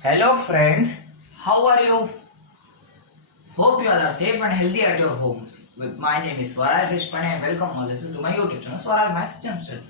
Hello friends, how are you? Hope you all are safe and healthy at your homes. My name is Swaraj Deshpande and welcome all of you to my YouTube channel Swaraj Maths Jumpstart.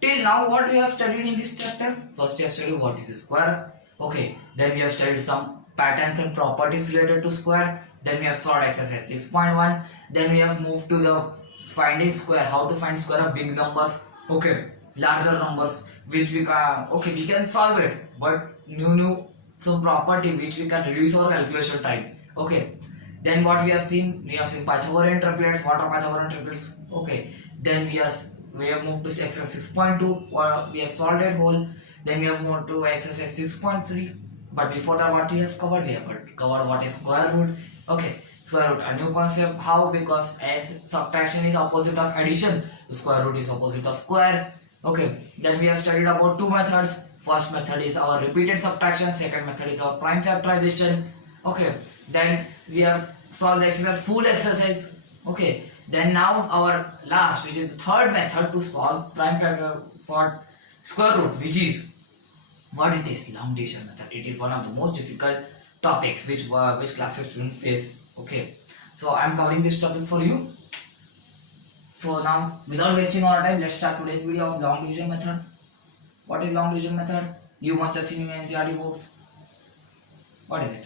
Till now, what we have studied in this chapter? First, we have studied what is a square. Okay, then we have studied some patterns and properties related to square. Then we have solved exercise 6.1. Then we have moved to the finding square. How to find square of big numbers? Okay, larger numbers which we can. Okay, we can solve it, but new some property which we can reduce our calculation time. Okay. Then what we have seen? We have seen Pythagorean triplets. What are Pythagorean triplets? Okay. Then we have moved to exercise 6.2 where we have solved it whole. Then we have moved to exercise 6.3. But before that, what we have covered? We have covered what is square root. Okay, square root, a new concept. How? Because as subtraction is opposite of addition, the square root is opposite of square. Okay. Then we have studied about two methods. First method is our repeated subtraction. Second method is our prime factorization. Okay. Then we have solved the exercise, full exercise. Okay. Then now our last, which is the third method to solve prime factor for square root, which is what it is, long division method. It is one of the most difficult topics which classes students face. Okay. So I am covering this topic for you. So now, without wasting our time, let's start today's video of long division method. What is long division method? You must have seen in NCERT books. What is it?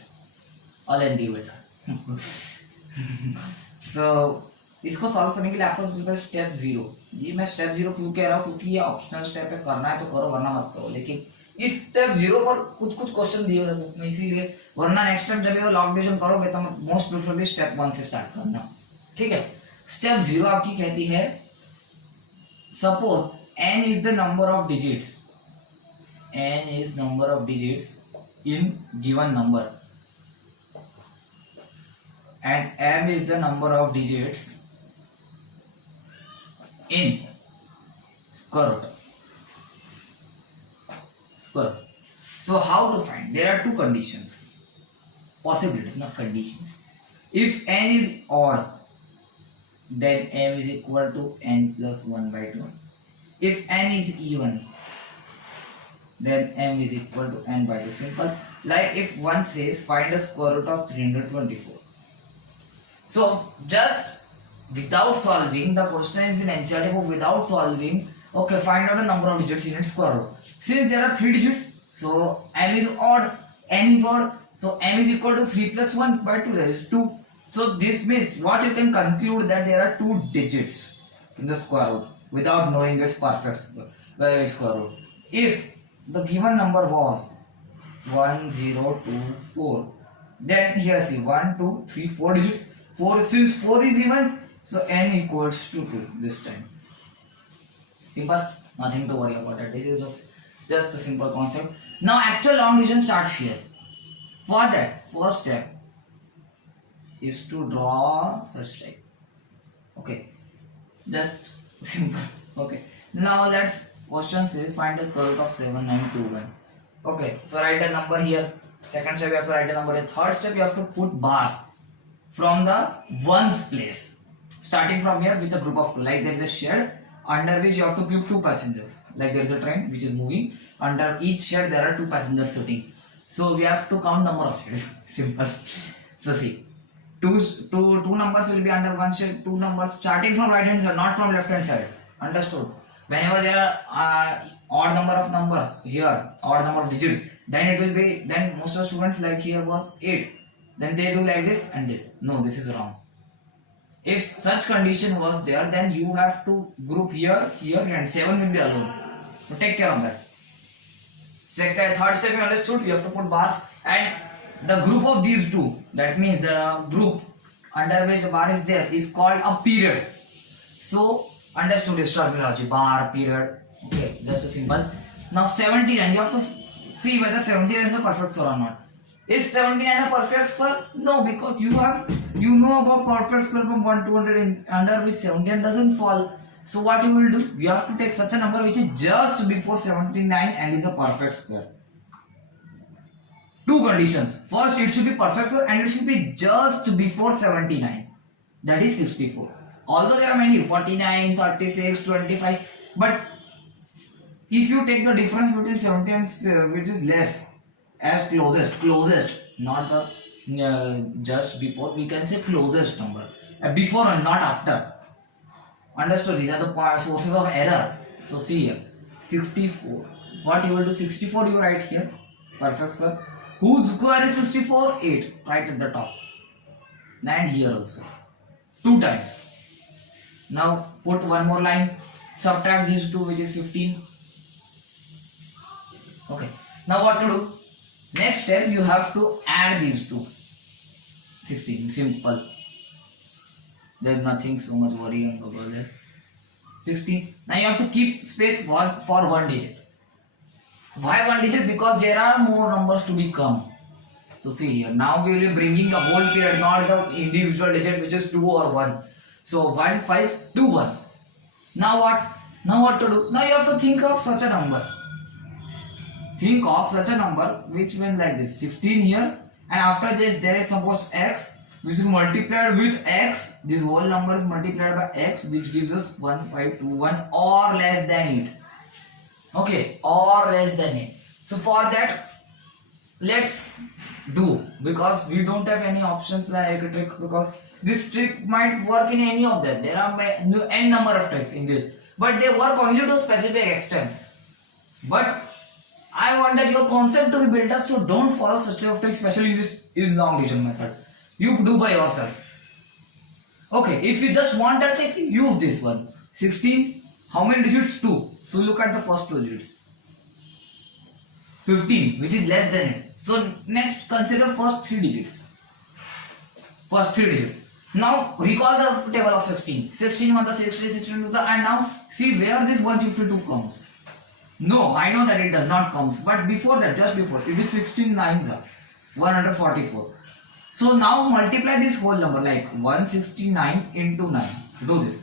LND method. So इसको solve करने के लिए आपको सबसे पहले step 0, ये मैं step 0 क्यों कह रहा हूँ क्योंकि ये ऑप्शनल स्टेप है, करना है तो करो वरना मत करो, लेकिन इस स्टेप 0 पर कुछ क्वेश्चन दिए हुए बुक में, इसीलिए वरना नेक्स्ट टाइम जब ये लॉग डिवीजन करोगे तो मोस्ट प्रेफरेबली स्टेप 1 से स्टार्ट करना. ठीक है. स्टेप 0 आपकी कहती है suppose n is the number of digits, n is number of digits in given number and m is the number of digits in square root. So how to find? There are two conditions, possibilities, not conditions. If n is odd, then m is equal to n plus 1 by 2. If n is even, then m is equal to n by 2. Simple. Like if one says find the square root of 324. So just without solving, the question is in NCERT book, without solving, okay, find out the number of digits in its square root. Since there are 3 digits, so m is odd, n is odd, so m is equal to 3 plus 1 by 2, that is 2. So this means what you can conclude that there are 2 digits in the square root without knowing its perfect square root. If the given number was 1, 0, 2, 4, then here see 1, 2, 3, 4 digits. 4, since 4 is even, so n equals to 2 this time. Simple, nothing to worry about it. This is just a simple concept. Now actual long division starts here. For that, first step is to draw such type. Okay, just simple. Okay, now let's question says find the square root of 7921. Okay, so write a number here. Second step you have to write a number here. Third step you have to put bars from the ones place, starting from here with a group of 2. Like there is a shed under which you have to keep 2 passengers. Like there is a train which is moving. Under each shed there are 2 passengers sitting. So we have to count number of sheds. Simple. So see, two numbers will be under one shed. 2 numbers starting from right hand side, not from left hand side. Understood? Whenever there are odd number of numbers here, odd number of digits, then it will be, then most of students like here was 8. Then they do like this and this. No, this is wrong. If such condition was there, then you have to group here, here, and 7 will be alone. So take care of that. Third step you understood, you have to put bars and the group of these two, that means the group under which the bar is there is called a period. So understood this terminology, bar, period. Okay, just a simple. Now 79, you have to see whether 79 is a perfect square or not. Is 79 a perfect square? No, because you know about perfect square from 1 to 100 under which 79 doesn't fall. So what you will do? You have to take such a number which is just before 79 and is a perfect square. Two conditions. First, it should be perfect square and it should be just before 79. That is 64. Although there are many 49, 36, 25, but if you take the difference between 70 and which is less, as closest, not the just before. We can say closest number, before and not after. Understood? These are the sources of error. So see here, 64. What you will do? 64 you write here, perfect square. Whose square is 64? 8, right at the top. And here also 2 times. Now put one more line, subtract these two, which is 15. Okay, now what to do? Next step, you have to add these two. 16, simple. There's nothing so much worrying about there. 16. Now you have to keep space for one digit. Why one digit? Because there are more numbers to be come. So see here, now we will be bringing the whole period, not the individual digit which is 2 or 1. So 1, 5, 2, 1. Now what? Now what to do? Now you have to think of such a number. Think of such a number which went like this, 16 here, and after this there is suppose x, which is multiplied with x. This whole number is multiplied by x, which gives us 1521 or less than it. Okay, or less than it. So for that, let's do, because we don't have any options like a trick, because this trick might work in any of them. There are n number of tricks in this, but they work only to a specific extent. But I want that your concept to be built up, so don't follow such a trick, especially in this long division method. You do by yourself. Okay, if you just want a trick, use this one. 16, how many digits? 2. So look at the first 2 digits. 15, which is less than it. So next, consider first 3 digits. First 3 digits. Now recall the table of 16. 16 1 the 60, 16 2 the, and now see where this 152 comes. No, I know that it does not come, but before that, just before, it is 16 9s are 144. So now multiply this whole number, like 169 into 9. Do this.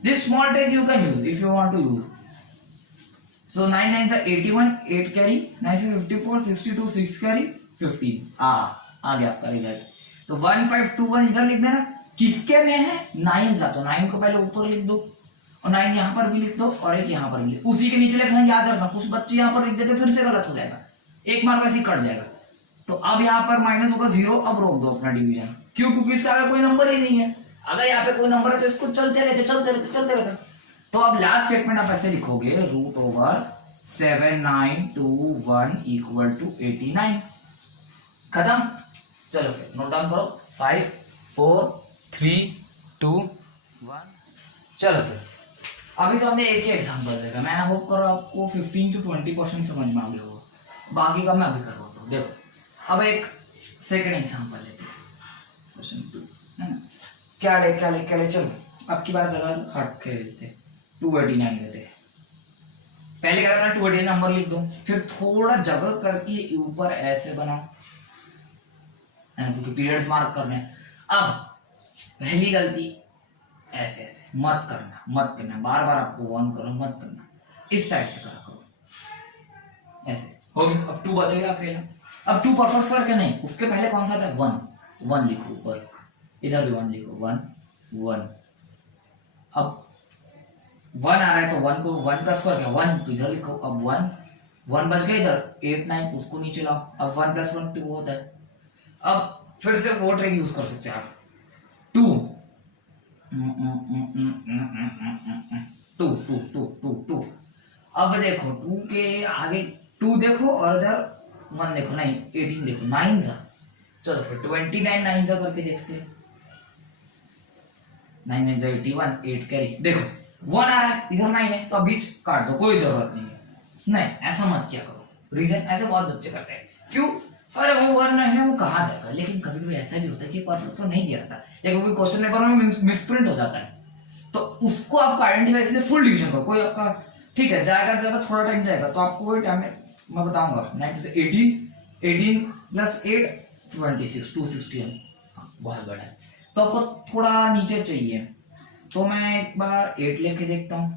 This small trick you can use if you want to use. So 9 9s are 81, 8 carry, 9 is 54, 62, 6 carry, 15. आ गया आपका result. तो 1521 इधर लिख देना. किसके में है? 9 जा, तो 9 को पहले ऊपर लिख दो, और 9 यहाँ पर भी लिख दो, और एक यहाँ पर भी लिख. उसी के नीचे लिखना याद रखना. कुछ बच्चे यहाँ पर लिख देते फिर से गलत हो जाएगा, एक मार्क वैसे ही कट जाएगा. तो अब यहाँ पर माइनस होगा 0. अब रोक दो अपना डिवीजन. क्यों? क्योंकि इसका आगे कोई नंबर ही नहीं है. अगर यहाँ पे कोई नंबर है तो इसको चलते रहते. तो अब लास्ट स्टेटमेंट आप ऐसे लिखोगे, √7921 इक्वल टू 89. खत्म. चलो फिर नोट डाउन करो. 5 4 3 2 1. चलो फिर अभी तो हमने एक ही एग्जांपल देखा. मैं होप करो आपको 15 to 20% समझ में आ गया होगा. बाकी का मैं अभी करवाता हूँ. देखो अब एक सेकंड एग्जांपल लेते हैं. क्वेश्चन 2 है ना. क्या ले चलो अब की बार जगह हट के लेते 289 लेते हैं. पहले क्या करना, 289 नंबर लिख दो, फिर थोड़ा जगह करके ऊपर ऐसे बनाओ, क्योंकि पीरियड्स मार्क करने. अब पहली गलती ऐसे मत करना. बार बार आपको वार्न करो, मत करना. इस साइड से करा करो ऐसे. हो गया. अब 2 बचेगा अकेला. अब 2 परफेक्ट स्क्वायर के नहीं, उसके पहले कौन सा था? 1 लिखो ऊपर. इधर भी 1 लिखो. 1. अब 1 आ रहा है तो 1 को 1 का स्क्वायर क्या? 1. तो इधर लिखो. अब 1 बच गया इधर. 8 9 उसको नीचे लाओ. अब 1 + 1 2 होता है. अब फिर से वो ट्रिक यूज कर सकते हैं आप. 2 अब देखो 2 के आगे 2 देखो और इधर 1 देखो. नहीं 18 देखो. 9 जा. चलो फिर 29 9 जा करके देखते हैं. 9 9 जा 81, 8 कैरी. देखो 1 आ रहा है, इधर 9 है, तो अब बीच काट दो, कोई जरूरत नहीं है. नहीं, ऐसा मत क्या करो. रीजन ऐसे बहुत बच्चे करते हैं. क्यों? अरे भाई 1 नहीं है, वो कहा जाएगा. लेकिन कभी कभी ऐसा भी होता है कि परफेक्ट नहीं दिया रहता, या कोई क्वेश्चन पेपर में मिसप्रिंट हो जाता है, तो उसको आपको आइडेंटिफाई इसलिए फुल डिवीजन करो. कोई आपका ठीक है जाएगा, थोड़ा टाइम जाएगा, तो आपको वही टाइम मैं बताऊंगा. 18 + 8 26 260. बहुत बड़ा है, तो आपको थोड़ा नीचे चाहिए. तो मैं एक बार 8 लेके देखता हूँ.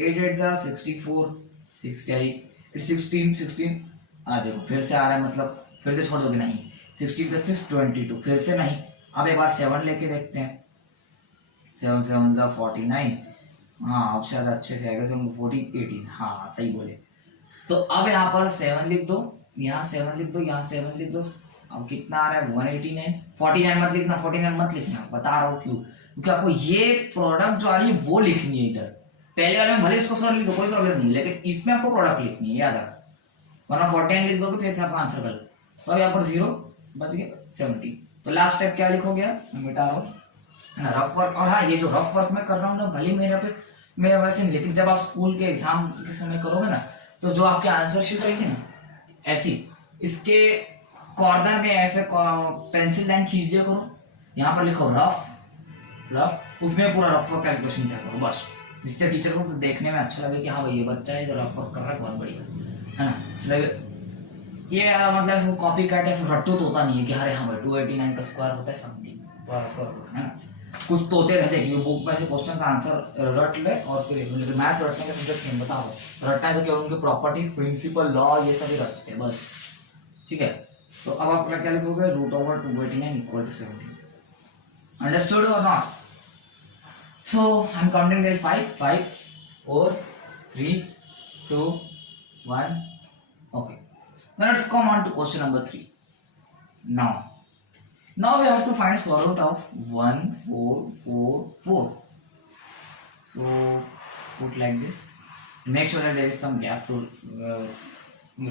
8 8 जा 64, 6 कैरी. 16 देखो फिर से आ रहा है, मतलब फिर से छोड़ दोगे. नहीं 60 + 6 22. फिर से नहीं. अब एक बार 7 लेके देखते हैं. 7 7 जा 49. हाँ अब शायद अच्छे से आएगा. 7 40 18. हाँ सही बोले. तो अब यहाँ पर 7 लिख दो यहाँ 7 लिख दो, यहाँ 7 लिख दो। अब कितना आ रहा है 189। 49 मत लिखना, 49 मत लिखना, बता रहा हूँ क्यों, क्योंकि आपको ये प्रोडक्ट जो आ रही है वो लिखनी है इधर। पहले वाले में भले इसको स्क्वायर लिख दो, कोई प्रॉब्लम नहीं, लेकिन इसमें आपको प्रोडक्ट लिखनी है, याद रखना, वरना 49 लिख दोगे फिर से आपका आंसर गलत। तो अब यहाँ पर 0 बच गया 70। तो लास्ट स्टेप क्या लिखोगे, मैं मिटा रहा हूँ, है ना, रफ वर्क। और हाँ, ये जो रफ वर्क मैं कर रहा हूँ ना, भले मेरे पे मेरा वैसे नहीं, लेकिन जब आप स्कूल के एग्जाम के समय करोगे ना, तो जो आपके आंसर शीट रही थी ना ऐसी, इसके कॉर्नर में ऐसे पेंसिल लाइन खींच दिया करो, यहाँ पर लिखो रफ, रफ, उसमें पूरा रफ वर्क कैलकुलेशन किया करो बस, जिससे टीचर को देखने में अच्छा लगे कि हाँ भाई ये बच्चा है जो रफ वर्क कर रहा है, बहुत बढ़िया, है ना। ये मतलब इसको कॉपी काट या फिर रट्टू तो होता नहीं है कि अरे हाँ भाई 289 का स्क्वायर होता है समथिंग, है ना। कुछ तोते रहते हैं कि बुक में से क्वेश्चन का आंसर रट ले और फिर मैथ्स रटने का सब्जेक्ट नहीं, बताओ रटना है तो केवल उनके प्रॉपर्टीज, प्रिंसिपल, लॉ ये सभी रटते हैं बस, ठीक है। तो अब आप क्या लिखोगे, √289 इक्वल टू 17। अंडरस्टूड और not? So I am counting till 5, 5, 4, 3, 2, 1, okay. Now let's come on to question number 3. Now we have to find square root of 1, 4, 4, 4. So put like this. Make sure that there is some gap to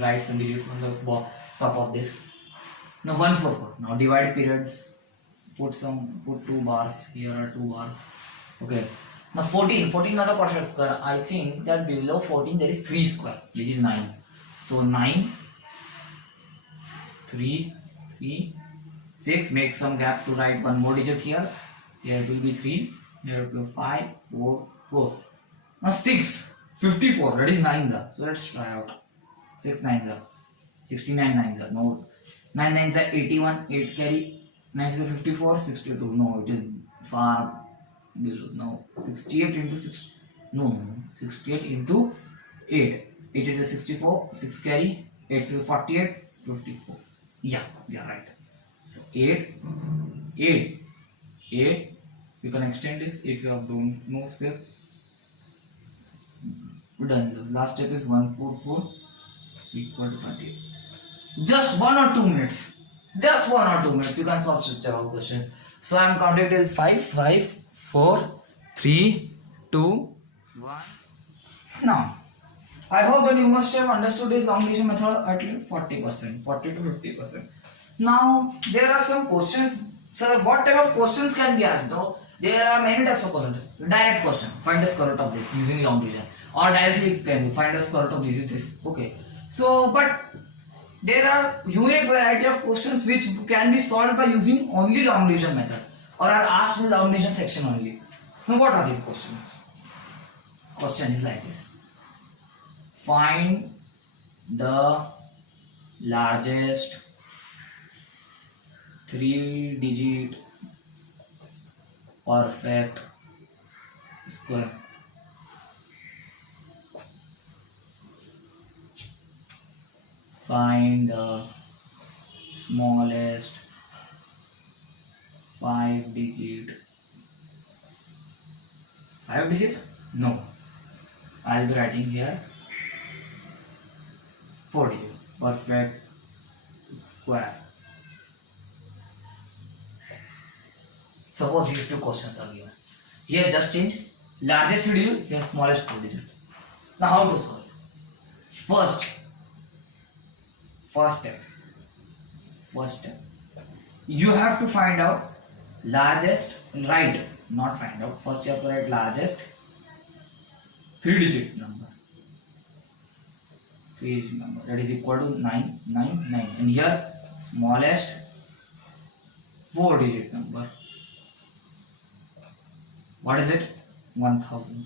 write some digits on the top of this. Now 1, 4, 4. Now divide periods. Put 2 bars. Here are 2 bars. Okay. Now 14. 14 not a partial square. I think that below 14 there is 3 square, which is 9. So 9. 3, 3, 6, make some gap to write one more digit here. Here it will be 3, here it will be 5, 4, 4. Now 6, 54, that is 9s. So let's try out. 6 9s, 69 9s. No, 9 9s are 81, 8 carry, 9 is 54, 62. No, it is far below. No, 68 into 6. No, 68 into 8. 8 is 64, 6 carry, 8 is 48, 54. Yeah, right. So 8, 8, 8. You can extend this if you have no space. Done. The last step is 144 equal to 38. Just 1 or 2 minutes. Just 1 or 2 minutes. You can solve such a question. So I am counting till 5, 5, 4, 3, 2, 1. Now, I hope that you must have understood this long division method at least 40%, 40 to 50%. Now, there are some questions. Sir, what type of questions can be asked? Though there are many types of questions. Direct question, find the square root of this using long division, or directly can you find the square root of this. Okay. So, but there are unique variety of questions which can be solved by using only long division method, or are asked in long division section only. Now, what are these questions? Question is like this. Find the largest 3-digit perfect square. Find the smallest 5-digit. 5-digit? No. I'll be writing here 4-digit perfect square. Suppose these two questions are given. Here just change largest 3-digit, here smallest 4-digit. Now how to solve? First step. You have to find out largest, right? Not find out. First you have to write largest 3-digit number. 3-digit number, that is equal to 999. And here smallest 4-digit number. What is it? 1000.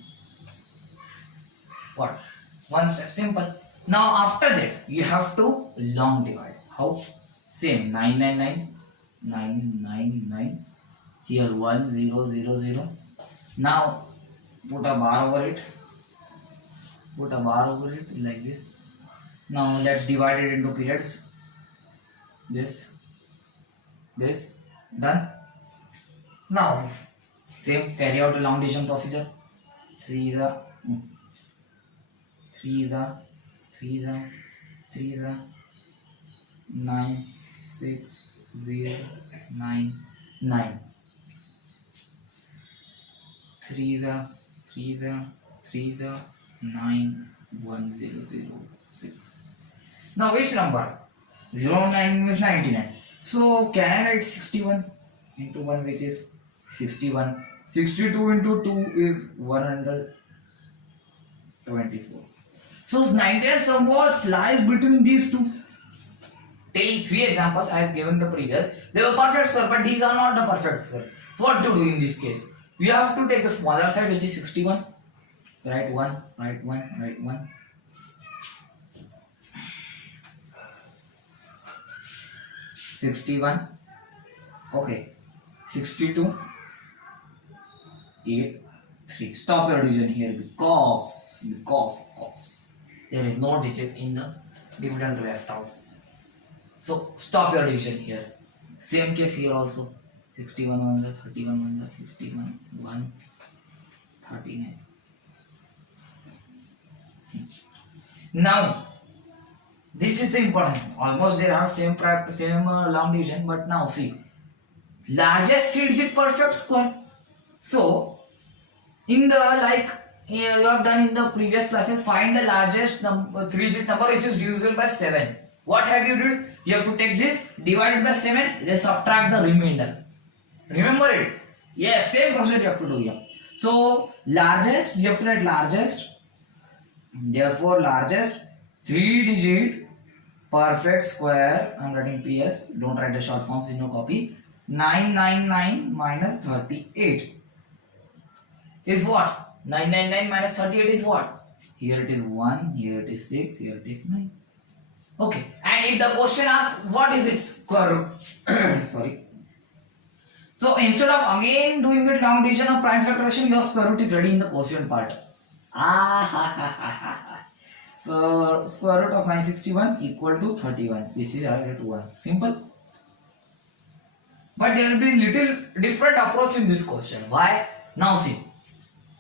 What? One step, simple. Now after this, you have to long divide. How? Same, 999. Here 1000. Now put a bar over it. Like this. Now let's divide it into periods. This. Done. Now same, carry out a long division procedure. 3 is a 3 is a 3 is a 3 is a 96099. 30 Now which number? 0 9 is 99. So can I write 61 into 1, which is 61. 62 into 2 is 124. So 99 somewhat lies between these two. Take 3 examples I have given the previous. They were perfect square, but these are not the perfect square. So what to do in this case? We have to take the smaller side, which is 61. Write 1, write 1, write 1. 61. Okay. 62. 8, 3. Stop your division here because there is no digit in the dividend left out. So stop your division here. Same case here also. 61 1 31 1 61 1 39. Now this is the important. Almost they have same long division, but now see, largest 3-digit perfect square. So in the you have done in the previous classes, find the largest 3-digit number which is divisible by 7. What have you done? You have to take this, divide it by 7, then subtract the remainder. Remember it? Yes, same process you have to do here. So largest, you have to write largest. Therefore largest 3-digit perfect square, I am writing PS, don't write the short forms in your copy. 999 minus 38 is what? 999 minus 38 is what? Here it is 1, here it is 6, here it is 9. Okay, and if the question asks what is its square root? Sorry. So instead of again doing it long division or prime factorization, your square root is ready in the quotient part. So square root of 961 equal to 31. This is our one. Simple. But there will be little different approach in this question. Why? Now see.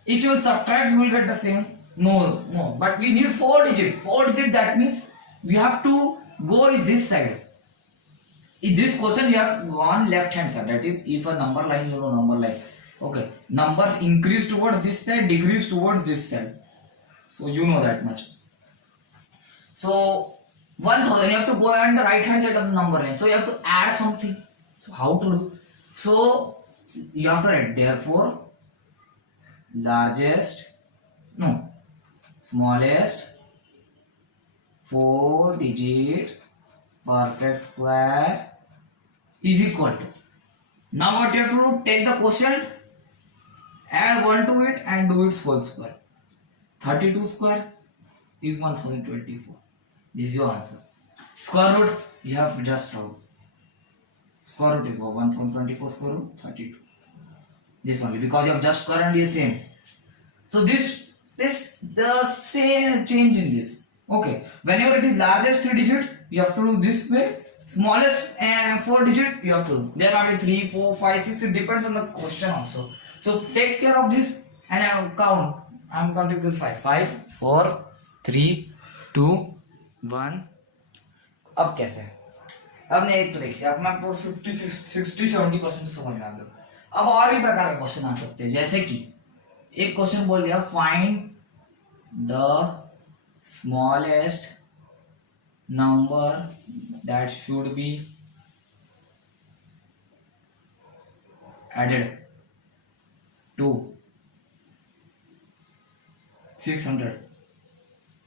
If you subtract, you will get the same. No. But we need 4 digit. 4 digit, that means we have to go is this side. In this question, you have one left hand side. That is, if a number line, you know number line. Okay. Numbers increase towards this side, decrease towards this side. So you know that much. So 1000, you have to go on the right hand side of the number line. So you have to add something. So how to do? So you have to write, therefore smallest 4-digit perfect square is equal to. Now what you have to do? Take the quotient, add 1 to it and do its whole square. 32 square is 1024. This is your answer. Square root, you have just solved. Square root is 1024 square root 32. This only, because you have just square and is same. So the same change in this. Okay, whenever it is largest 3-digit, you have to do this way. Smallest 4-digit, you have to. There are 3, 4, 5, 6. It depends on the question also. So take care of this and I will count. I am counting till 5. 5, 4, 3, 2, 1. अब कैसे? अब नहीं, एक तो देखिए, अब मैं 50-60-70% समझ में आ गया. अब और भी प्रकार के क्वेश्चन आ सकते हैं, जैसे कि एक क्वेश्चन बोल दिया, find the smallest number that should be added to 600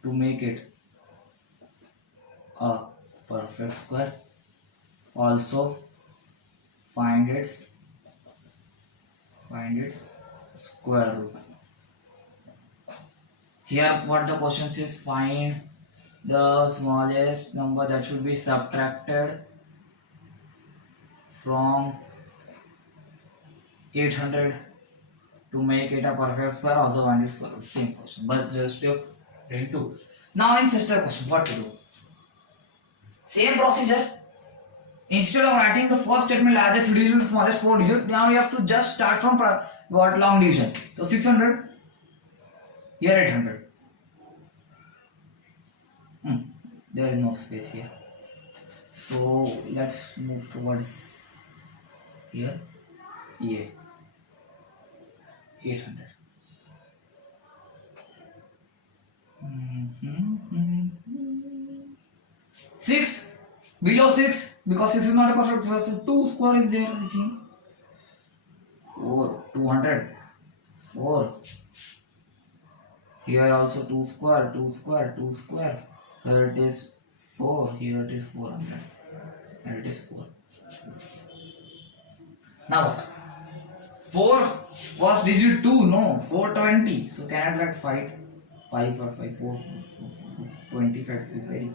to make it a perfect square. Also find its square root. Here what the question says, find the smallest number that should be subtracted from 800 to make it a perfect square. Also find its square root. Same question, but just you have two. Now in sister question, what to do? Same procedure. Instead of writing the first statement largest 3-digit, smallest 4-digit, now you have to just start from what long division. So 600, here 800. There is no space here. So let's move towards here. ये 800. Six below six, because six is not a perfect square, so 2 square is there, I think. 4, 200, 4. Here also 2 square, 2 square, 2 square. Here it is 4, here it is 400, and it is 4. Now what? 4 was digit 2, no, 420. So can I like 5 or 5, 4, 25 to carry.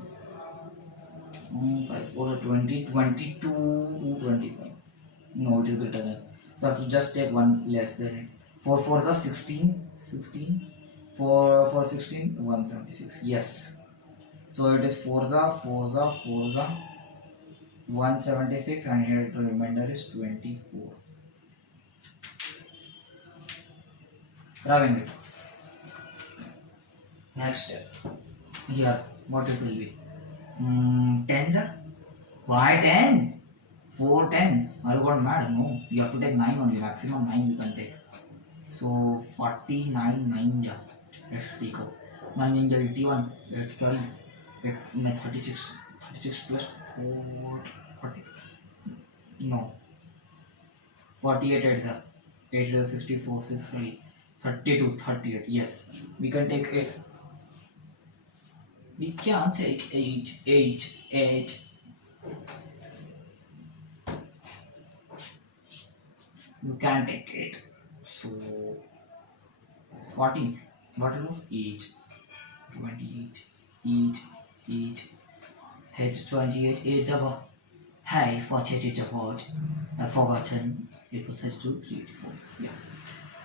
5, 4, 20, 22, 25. No, it is greater than. So I have to just take one less than it. 4 4s are 16, 16. 4 4 16, 176. Yes. So it is 4s are 176, and here the remainder is 24. Rubbing it. Next step. Here, what it will be? 10, sir? Why 10? 4, 10. Are you got mad? No, you have to take 9 only. Maximum 9 you can take. So 49, 9, yeah. Let's take out. 9 in 81. 8 carry. 8, 36. 36 plus 4, 40. No. 48, 8, sir. 8 is 64, 6 carry. 32, 38. Yes. We can take 8. We can take 8. You can take 8. So 14. What it was? 8. 28. 8. H 28. 8 of a. Hey, 48 of what? I've forgotten. It was 32, 384. Yeah.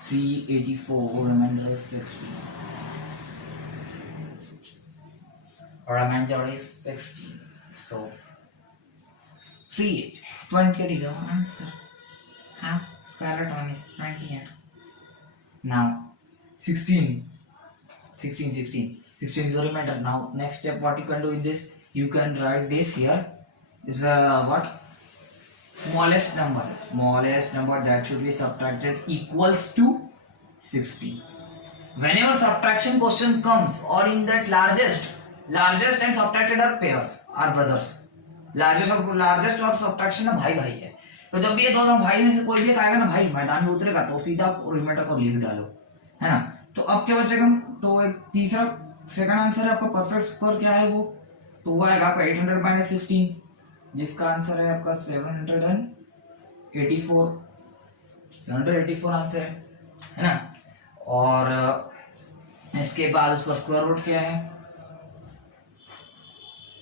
384. Remainder is 16. Remainder is 16. So 3 28 is our answer. Half square root 1 is 28. Now 16 is the remainder. Now next step, what you can do in this, you can write this here is what? Smallest number that should be subtracted equals to 16. Whenever subtraction question comes, or in that largest and subtracted are pairs, are brothers. Largest और subtraction ना भाई है, तो जब भी ये दोनों भाई में से कोई भी एक आएगा ना भाई मैदान में उतरेगा, तो सीधा रिमाइंडर को लिख डालो, है ना। तो अब क्या बचेगा? तो एक तीसरा सेकंड आंसर है आपका परफेक्ट स्क्वायर, क्या है वो? तो वो आएगा आपका 800 माइनस 16, जिसका आंसर है आपका 784 आंसर है ना। और इसके बाद उसका स्क्वायर रूट क्या है?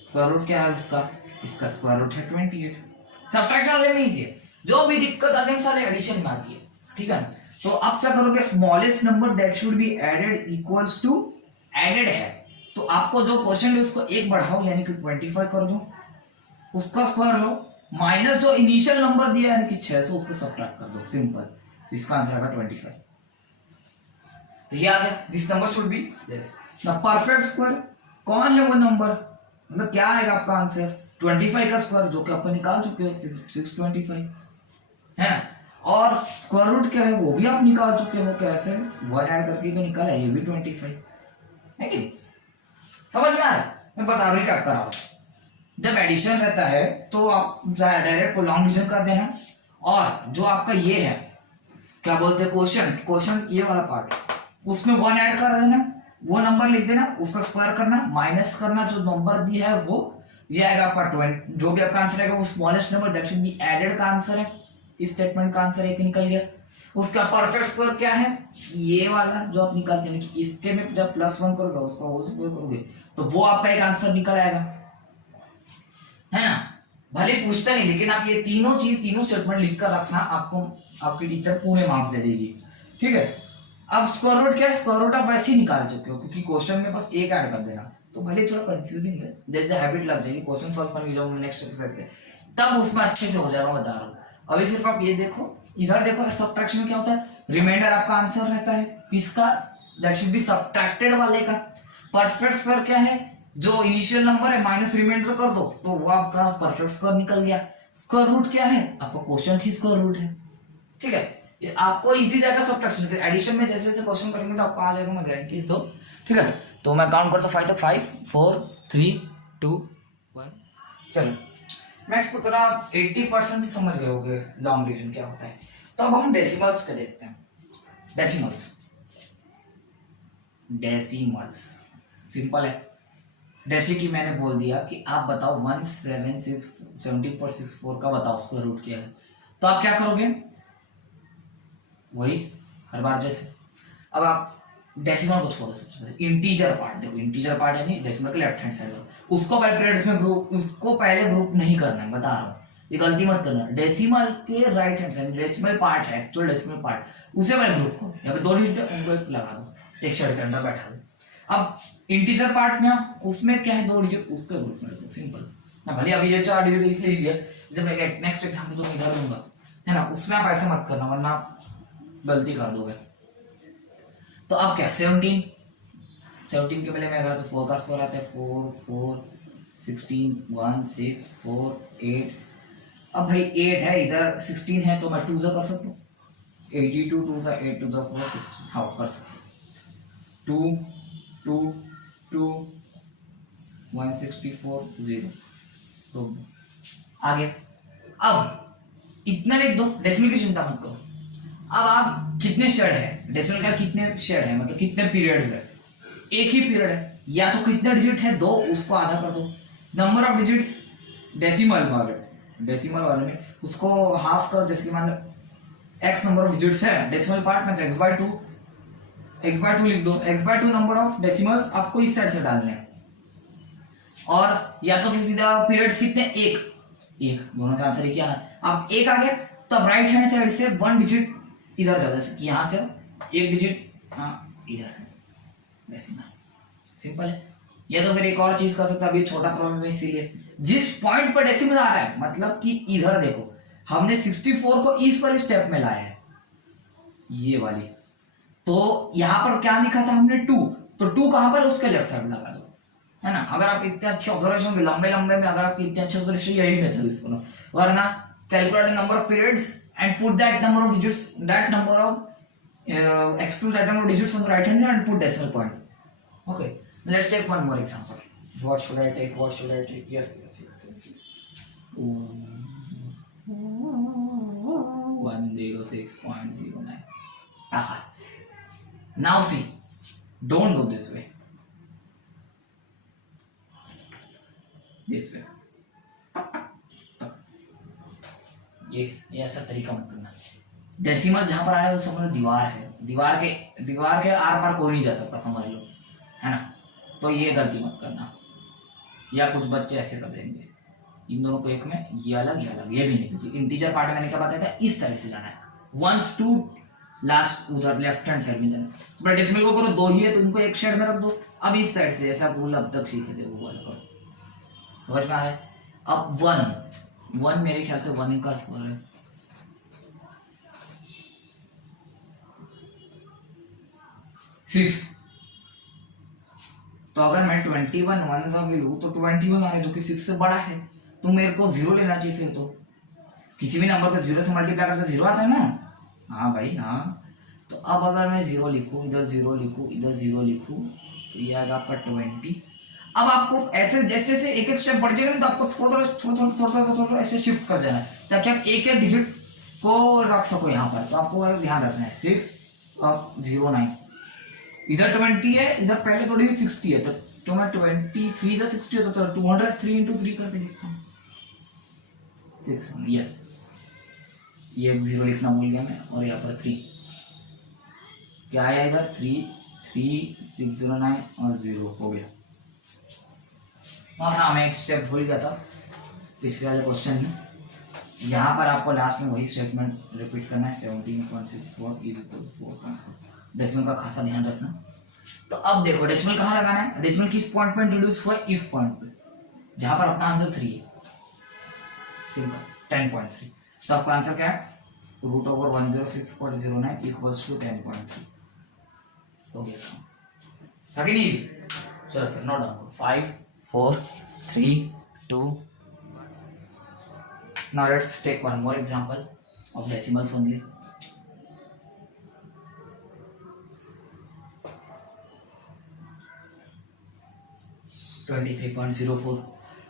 स्क्वायर रूट क्या है इसका स्क्वायर रूट है 28। सब्ट्रैक्शन वाले में इजी है, जो भी दिक्कत आने साले एडिशन में आती है, ठीक है ना। तो अब क्या करोगे? Smallest number that should be added equals to, added है तो आपको जो क्वेश्चन है उसको एक बढ़ाओ, यानी कि 25 कर दो, उसका स्क्वायर लो, माइनस जो इनिशियल नंबर दिया यानी कि 600 उसको सब्ट्रैक्ट कर दो, सिंपल। तो इसका आंसर आएगा 25। तो ये आ गया, this number should B this. The perfect square कौन है वो नंबर, मतलब क्या आएगा आपका आंसर? 25 का स्क्वायर, जो कि अपन निकाल चुके हो, 625 है ना। और स्क्वायर रूट क्या है वो भी आप निकाल चुके हो, कैसे? 1 ऐड करके तो निकाला, ये भी 25 है कि समझ में आ रहा है? मैं बता रहा हूँ क्या कर रहा हूँ। जब एडिशन रहता है तो आप डायरेक्ट प्रोलॉन्ग डिवीजन कर देना, और जो आपका ये है क्या बोलते हैं क्वेश्चन ये वाला पार्ट, उसमें 1 ऐड कर देना, वो नंबर लिख देना, उसका स्क्वायर करना, माइनस करना, जो नंबर दिया है वो ये आएगा आपका 20। जो भी आपका आंसर आएगा वो smallest number that should be added का आंसर है। इस स्टेटमेंट का आंसर एक निकल गया। उसका परफेक्ट स्क्वायर क्या है? ये वाला जो आप निकालते हैं कि इसके में जब +1 करोगे उसका होल स्क्वायर करोगे तो वो आपका एक आंसर निकल आएगा, है ना। भले पूछता नहीं, लेकिन आप ये तीनों स्टेटमेंट लिख कर रखना, आपको आपकी टीचर पूरे मार्क्स दे देगी, ठीक है। अब स्क्वायर रूट क्या है? स्क्वायर रूट आप वैसे ही निकाल चुके हो, क्योंकि क्वेश्चन में बस एक ऐड कर देना, तो भले थोड़ा कंफ्यूजिंग है, जैसे हैबिट लग जाएगी क्वेश्चन सॉल्व करने की, जब नेक्स्ट एक्सरसाइज के तब उसमें अच्छे से हो जाएगा, बता रहा हूँ। अभी सिर्फ आप ये देखो, इधर देखो, सब्ट्रैक्शन में क्या होता है? रिमाइंडर आपका आंसर रहता है किसका? दैट शुड बी सब्ट्रैक्टेड वाले का। परफेक्ट स्क्वायर क्या है? जो इनिशियल नंबर है माइनस रिमाइंडर कर दो, तो वो आपका परफेक्ट स्क्वायर निकल गया। स्क्वायर रूट क्या है? आपका क्वेश्चन ही स्क्वायर रूट है। ठीक है, ये आपको इजी जाएगा सब्ट्रैक्शन के। एडिशन में जैसे जैसे क्वेश्चन करेंगे तो आपको आ जाएगा, मैं गारंटी दो। ठीक है, तो मैं काउंट करता हूँ 5 तक। 5 4 3 2 1। चलो मैं इसको तरह आप 80% समझ गए होंगे लॉन्ग डिवीजन क्या होता है। तो अब हम डेसिमल्स का देखते हैं। डेसिमल्स डेसिमल्स सिंपल है। जैसे कि मैंने बोल दिया कि आप बताओ 176 का बताओ उसका रूट क्या है, तो आप क्या करोगे? वही हर बार जैसे। अब आप डेसिमल को छोड़ो, सबसे पहले इंटीजर पार्ट देखो। इंटीजर पार्ट यानी डेसिमल के लेफ्ट हैंड साइड पर, उसको पहले में ग्रुप, उसको पहले ग्रुप नहीं करना है, बता रहा हूँ, ये गलती मत करना। डेसिमल के right hand side decimal part है, एक्चुअल डेसिमल पार्ट, उसे पहले ग्रुप करो। यहाँ पे 2 डिजिट है, उनको एक लगा दो, एक शेड के अंदर बैठा दो। अब इंटीजर पार्ट में उसमें क्या है, 2 डिजिट, उसके ग्रुप में रखो, सिंपल ना। भले अभी ये 4 डिजिट इसलिए इजी है, जब मैं नेक्स्ट एग्जाम्पल तो इधर दूंगा, है ना, उसमें आप ऐसा मत करना वरना आप गलती कर दोगे। तो अब क्या 17 के पहले मैं अगर 4 का स्क्वायर आता है 4 4 16 1 6 4 8। अब भाई 8 है इधर, 16 है, तो मैं 2 से कर सकता हूँ। 82 2 से 8 2 से 4 16, हाँ कर सकता हूँ। 2 2 2 164 0, तो आगे। अब इतना लिख दो, डेसिमल की चिंता मत करो। अब आप कितने शेड है, डेसिमल का कितने शेड है, मतलब कितने पीरियड्स है? एक ही पीरियड है, या तो कितने डिजिट है 2, उसको आधा कर दो। नंबर ऑफ डिजिट्स डेसिमल वाले में उसको हाफ कर, जैसे मान लो x नंबर ऑफ डिजिट्स है डेसिमल पार्ट में, तो x by 2 लिख दो। x by 2 number of decimals आपको इस साइड से डालने हैं, और या तो फिर सीधा पीरियड्स कितने, एक दोनों से आंसर किया ना। अब एक आ गया, तो अब राइट हैंड साइड से 1 डिजिट इधर जाओ, जैसे यहां से 1 डिजिट इधर है, डेसिमल। सिंपल है। या तो फिर एक और चीज कर सकते हैं, अभी छोटा प्रॉब्लम है इसीलिए, जिस पॉइंट पर डेसिमल आ रहा है, मतलब कि इधर देखो, हमने 64 को इस वाले स्टेप में लाया है, ये वाली, तो यहां पर क्या लिखा था हमने 2, तो 2 कहां पर, उसके लेफ्ट साइड लगा दो, है ना। अगर आप इतने अच्छे ऑब्जर्वेशन लंबे में, अगर आप इतने अच्छे ऑब्जर्वेशन, यही मेथड यूज करो, वरना calculate number of periods and put that number of digits, that number of exclude that number of digits from the right hand side and put decimal point. Okay, let's take one more example. What should I take? Yes. 106.09. Aha. Now see, don't do this way. This way. ये ऐसा तरीका मत करना। Decimal जहां पर आया वो समझ दीवार है, दीवार के आर पार कोई नहीं जा सकता, समझ लो, है ना। तो ये गलती मत करना, या कुछ बच्चे ऐसे कर देंगे, इन दोनों को एक में, ये अलग ये भी नहीं, क्योंकि इंटीजर पार्ट मैंने क्या बताया था, इस साइड से जाना है, 1 to लास्ट उधर लेफ्ट हैंड साइड में जाना है। तो डेसिमल को करो 2 ही है, तो उनको एक शेड में रख दो। अब इस साइड से जैसा रूल अब तक सीखे थे वो वाला करो, समझ में आ रहा है। अब 1 मेरे ख्याल से 1 का स्क्वायर है, सिक्स। तो अगर मैं 21 1 सा भी लूं तो 21 आ रहा है, जो कि 6 से बड़ा है, तो मेरे को 0 लेना चाहिए। फिर तो किसी भी नंबर को 0 से मल्टीप्लाई करते 0 आता है ना, हाँ भाई हाँ। तो अब अगर मैं 0 लिखूं, इधर 0 लिखूं, इधर 0 लिखूं, तो ये आएगा आपका 20। अब आपको ऐसे जैसे जैसे एक एक स्टेप बढ़ जाएगा ना, तो आपको थोड़ा ऐसे शिफ्ट कर देना है, ताकि आप एक एक डिजिट को रख सको यहाँ पर। तो आपको ध्यान रखना है 6 और 0 9, इधर 20 है, इधर पहले थोड़ी 60 है, तो मैं 23 इधर 60 है, तो 203 into 3 करके लिखता हूँ 6। यस, ये 0 लिखना भूल गया मैं, और यहाँ पर 3 क्या आया, इधर 3 3 609 और 0 हो गया। और हाँ, मैं एक स्टेप भूल गया था पिछले वाले क्वेश्चन में, यहाँ पर आपको लास्ट में वही स्टेटमेंट रिपीट करना है, 17.64 इज इक्वल टू 4। डेसिमल का खासा ध्यान रखना। तो अब देखो डेसिमल कहाँ लगाना है, डेसिमल किस पॉइंट पे इंट्रोड्यूस हुआ है, इस पॉइंट पे, जहां पर अपना आंसर 3 है, सिंपल 10.3। तो आपका आंसर क्या है, √106.09 इक्वल्स टू 10.3 हो गया। था कि नहीं? चलो फिर नोट डाउन करो, 5 4, 3, 2. Now let's take one more example of decimals only. 23.04.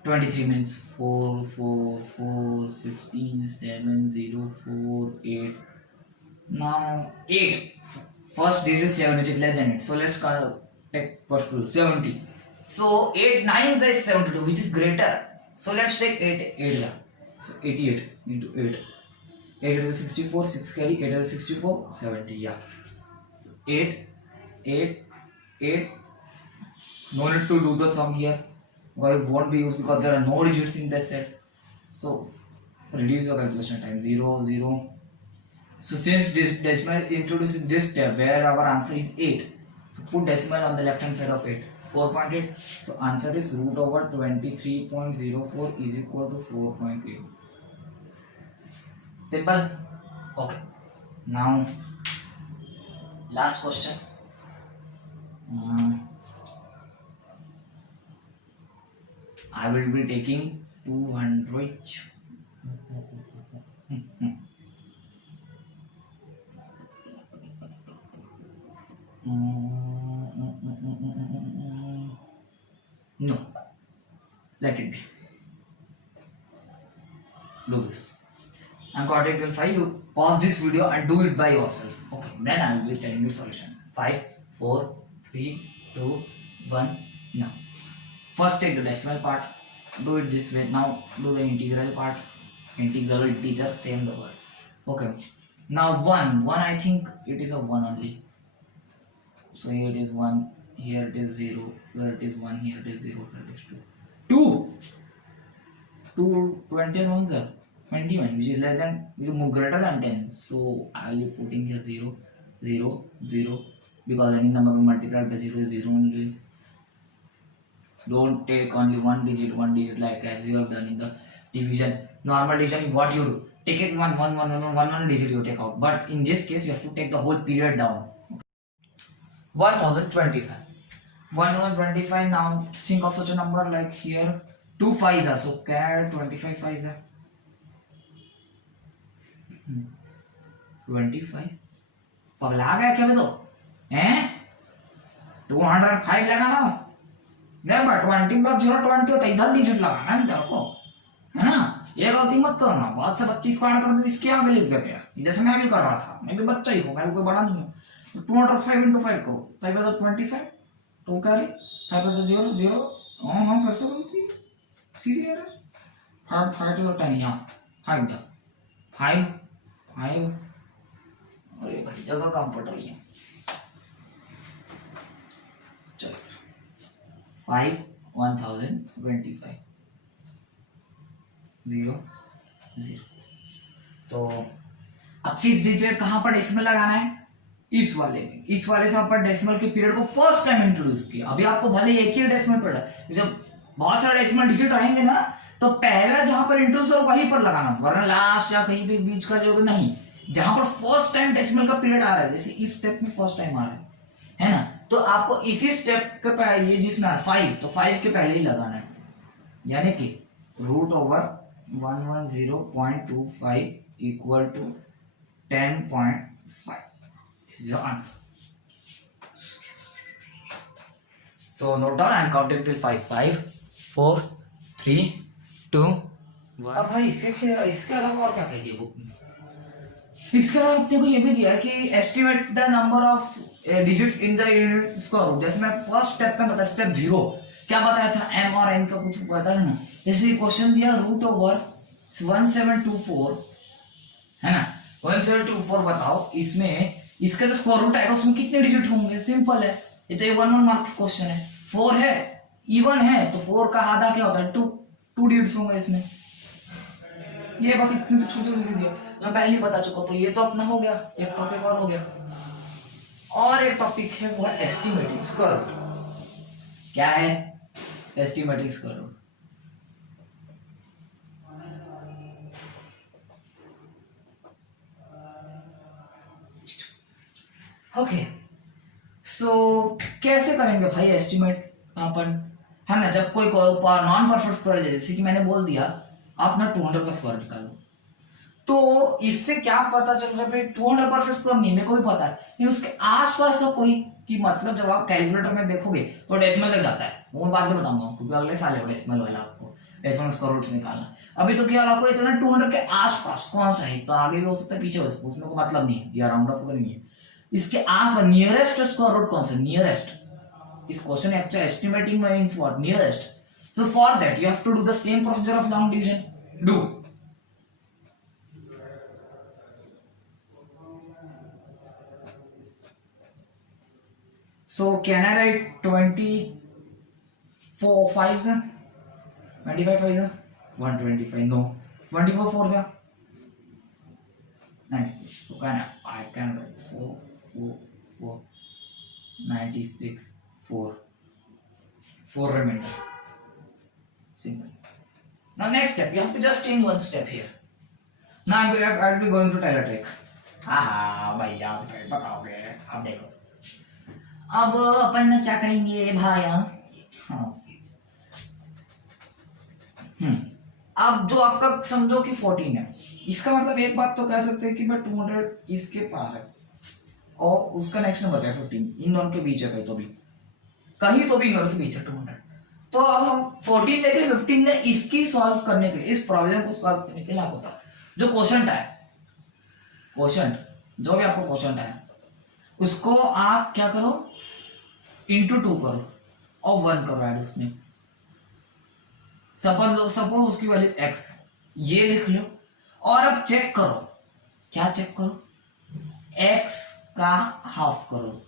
23 means 4, 4, 4, 16, 7, 0, 4, 8. Now 8. First digit is 7, which is less than 8. So let's take first rule 70. So 8 9 is 72, which is greater. So let's take 8. So 88 into 8. 8 is 64, 6 carry, 8 is 64, 70. Yeah. So 8, 8, 8. No need to do the sum here. Why it won't be used because there are no digits in that set. So reduce your calculation time. 0, 0. So since this decimal introduces this step where our answer is 8. So put decimal on the left hand side of 8. 4.8. So answer is root over 23.04 is equal to 4.8. Simple. Okay. Now last question. I will be taking 200. No, let it be. Do this. I'm counting till 5. You pause this video and do it by yourself. Okay, then I will be telling you solution. 5, 4, 3, 2, 1. Now, first take the decimal part. Do it this way. Now do the integral part. Integral, integer, same the word. Okay. Now 1. I think it is a 1 only. So here it is 1. Here it is 0. Here it is 1. Here it is 0. Here it is 2. 2. 20 and 1 sir. 21, which is less than, greater than 10. So I will be putting here 0, 0, 0, because any number multiplied by 0 is 0 only. Don't take only one digit like as you have done in the division. Normal division, what you do? Take it one digit you take out. But in this case, you have to take the whole period down. 1025. 1025. Now think of such a number like here 2 5s are, so carry 25 5s are 25. पगला गया क्या मैं तो हैं 205 लगाना नहीं but 20 plus 0 20 होता है, इधर डिजिट लगाना है इधर को, है ना। ये गलती मत करना, बहुत से 25 को ऐड कर देते इसके आगे लिख देते हैं, जैसे मैं भी कर रहा था। मैं भी बच्चा ही हूँ, मैं कोई बड़ा नहीं हूँ। 205 into 5 करो, 5 is 25, 2 carry, 5 is 0 0। हाँ फिर से गलती है, सीरियस 5 5 to 10 यहाँ 5 था 5 5। अरे भाई जगह कम पड़ रही है। चलो 5 1025 0 0। तो अब किस डिजिट कहां पर डेसिमल लगाना है? इस वाले में। इस वाले से अपन डेसिमल के पीरियड को फर्स्ट टाइम इंट्रोड्यूस किया। अभी आपको भले एक ही डेसिमल पड़ा, जब बहुत सारे डेसिमल डिजिट रहेंगे ना तो पहला जहां पर इंट्रोड्यूस हो वहीं पर लगाना, वरना लास्ट या कहीं भी बीच का जो नहीं, जहां पर फर्स्ट टाइम डेसिमल का पीरियड आ रहा है, जैसे इस स्टेप में फर्स्ट टाइम आ रहा है ना, तो आपको इसी स्टेप के पहले, ये जिसमें 5, तो 5 के पहले ही लगाना है, यानी कि root over 110.25 equal to 10.5। This is your answer. So note down, I am counting till 5 5 4 3 2 1। अब भाई इसके अलावा और क्या कहिए बुक में? इसके अलावा अपने को ये भी दिया कि estimate the number of digits in the unit square root. जैसे मैं फर्स्ट स्टेप में बताया, स्टेप 0 क्या बताया था, एम और एन का कुछ बताया था ना। जैसे क्वेश्चन दिया रूट ओवर 1724 है ना, 1724 बताओ इसमें इसका जो स्क्वायर रूट आएगा उसमें कितने डिजिट होंगे? सिंपल है, ये तो ये 1 मार्क का क्वेश्चन है। 4 है, इवन है, तो 4 का आधा क्या होता है? 2 डिजिट्स होंगे इसमें। ये बस इतनी तो छोटी छोटी दिया, मैं पहले ही बता चुका। तो ये तो अपना हो गया, एक टॉपिक और हो गया। और एक टॉपिक है वो है एस्टिमेटिंग स्क्वायर रूट। क्या है estimating square root? Okay, so कैसे करेंगे भाई एस्टिमेट अपन? है ना, जब कोई नॉन परफेक्ट स्क्वायर है, जैसे कि मैंने बोल दिया आप ना 200 का स्क्वायर निकालो, तो इससे क्या पता चल रहा है भाई 200 परफेक्ट स्क्वायर नहीं, मेरे को भी पता है, नहीं उसके आसपास का कोई कि मतलब जब आप कैलकुलेटर में देखोगे तो डेसिमल लग जाता है, वो मैं बाद में बताऊंगा क्योंकि अगले साल है डेसिमल वाला, आपको डेसिमल स्क्वायर रूट्स निकालना। अभी तो क्या आपको इतना 200 के आसपास कौन सा है, तो आगे भी हो सकता है पीछे हो सकता है, उसमें को मतलब नहीं है, या राउंड ऑफ नहीं है। इसके आस नियरेस्ट स्क्वायर रूट कौन सा, नियरेस्ट, इस question actually estimating means what, nearest. So for that you have to do the same procedure of long division, do. So can I write 24 5s? 25 5s? 125. No. 24 4s? 96. So I can write 4 4 4 96 4 4 remainder. Simple. Now next step, you have to just change one step here. Now I'll be going to tell a trick. हाँ भैया आप बताओगे, आप देखो। अब अपन क्या करेंगे भाया, हाँ अब जो आपका समझो कि 14 है, इसका मतलब एक बात तो कह सकते हैं कि मैं 200 इसके पार है और उसका नेक्स्ट नंबर क्या है 15, इन दोनों के बीच है, कहीं तो भी इन दोनों के बीच है 200। तो अब हम 14 लेके 15 ने इसकी सॉल्व करने के लिए, इस प्रॉब्लम को सॉल्व करने के लिए आपको बता जो क्वेश्चन है, क्वेश्चन जो भी आपको क्वेश्चन है उसको आप क्या करो, इंटू 2 करो और 1 करो ऐड उसमें। सपोज उसकी वैल्यू x, ये लिख लो और अब चेक करो, क्या चेक करो, x का हाफ करो।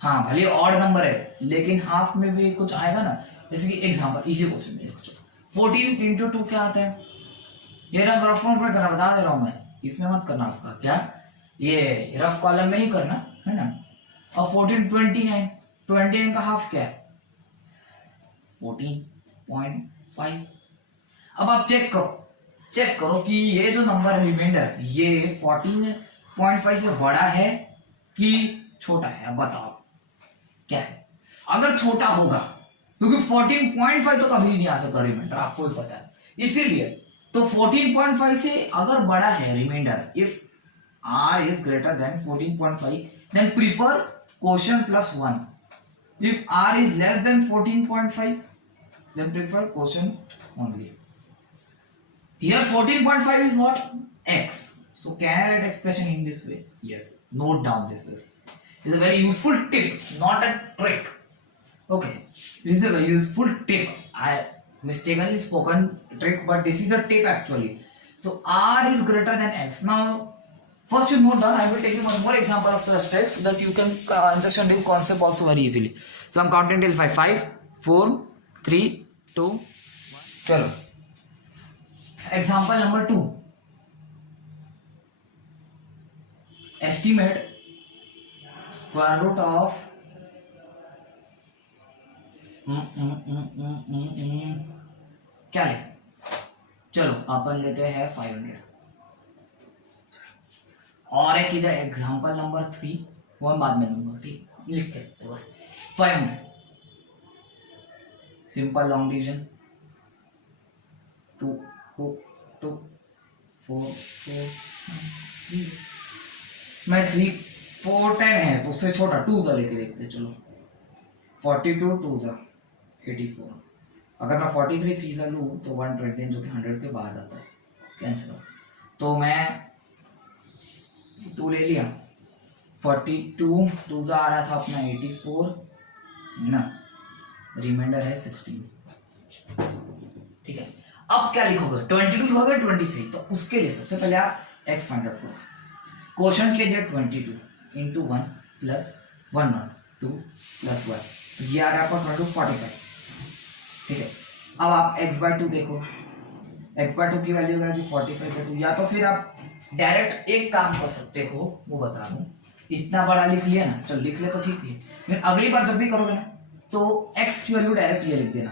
हाँ भले ऑड नंबर है लेकिन हाफ में भी कुछ आएगा ना, जैसे कि एग्जांपल इसी क्वेश्चन में 14 इंटू 2 क्या आता है, ये रफ फॉर्म पर करना, बता दे रहा हूं मैं, इसमें मत करना आपका, क्या ये रफ कॉलम में ही करना है ना। और 14 29 का हाफ क्या है 14.5। अब आप चेक करो कि ये जो नंबर है रिमाइंडर, ये 14.5 से बड़ा है कि छोटा है, अब बताओ क्या है। अगर छोटा होगा क्योंकि 14.5 तो कभी नहीं आ सकता रिमाइंडर, आपको भी पता है, इसीलिए तो 14.5 से अगर बड़ा है remainder, if r is greater than 14.5 then prefer quotient plus 1, if r is less than 14.5 then prefer quotient only. Here 14.5 is what, x, so can I write expression in this way? Yes, note down, this is a very useful tip, not a trick. Okay, this is a very useful tip, I mistakenly spoken trick but this is a tip actually. So r is greater than x. Now first you note down, I will take you one more example of such steps so that you can understand the concept also very easily. So I'm counting till 5 5 4 3 2 1. चलो example number 2, estimate square root of क्या ले, चलो अपन लेते हैं 500 और एक इधर example number 3, वो बाद में दूंगा, ठीक लिख के बस 500 सिंपल लॉन्ग डिवीजन 2 2 2 4 4 3, मैं 3 4 10 है तो उससे छोटा 2 सा लेके देखते चलो, 42 2 सा 84, अगर मैं 43 3 सा लूँ तो 120 जो कि 100 के बाद आता है, कैंसिल हो, तो मैं 2 ले लिया, 42 2 सा आ रहा था अपना 84 ना, रिमाइंडर है 16, ठीक है। अब क्या लिखोगे 22 लिखोगे 23, तो उसके लिए सबसे पहले आप x फाइंड आउट करो, क्वोशंट के लिए 22 इंटू 1 प्लस 1 नॉट 2 प्लस 1, तो ये आ रहा है आपका 45, ठीक है। अब आप x/2 देखो, x/2 की वैल्यू क्या है 45/2, या तो फिर आप डायरेक्ट एक काम कर सकते हो, वो बता दूं, इतना बड़ा लिख लिया ना, चल लिख ले तो ठीक है, लेकिन अगली बार जब भी करोगे ना तो x की वैल्यू डायरेक्ट ये लिख देना,